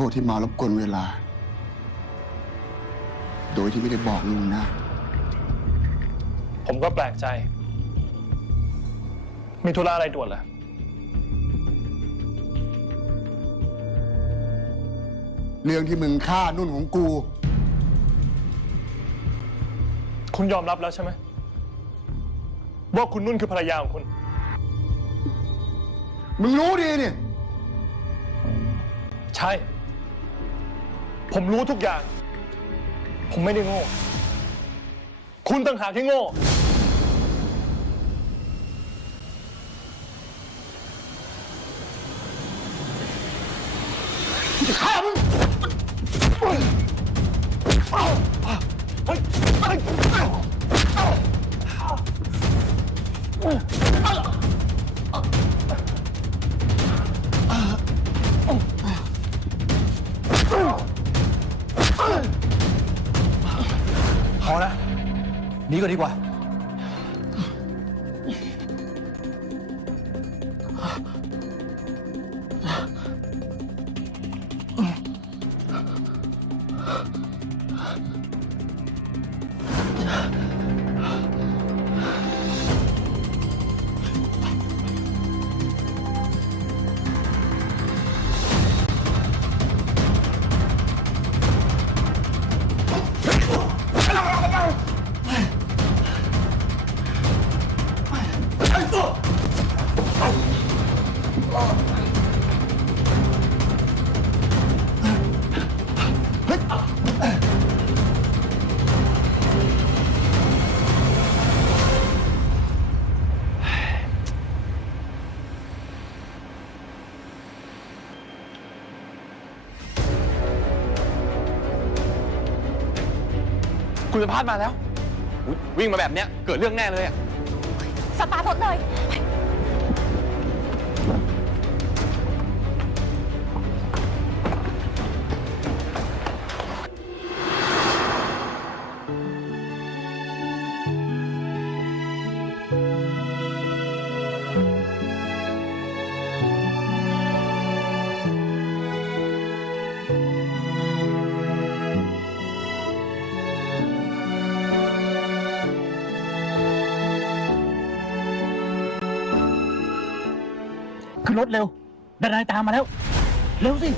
โทษที่มารบกวนเวลา โดยที่ไม่ได้บอกลุงนะ ผมก็แปลกใจ มีธุระอะไรด่วนเหรอ เรื่องที่มึงฆ่านุ่นของกู คุณยอมรับแล้วใช่ไหม ว่าคุณนุ่นคือภรรยาของคุณ มึงรู้ดีเนี่ยใช่ ผมรู้ทุกอย่าง ผมไม่ได้โง่ คุณต่างหากที่โง่ จะฆ่ามึงพ หนีก่อ คุณสภาพมาแล้วอุ๊ยวิ่งมาแบบเนี้ยเกิดเรื่องแน่เลยอะ สตาร์ทรถเลย ขึ้นรถเร็วดานายตามมาแล้ว เร็วสิ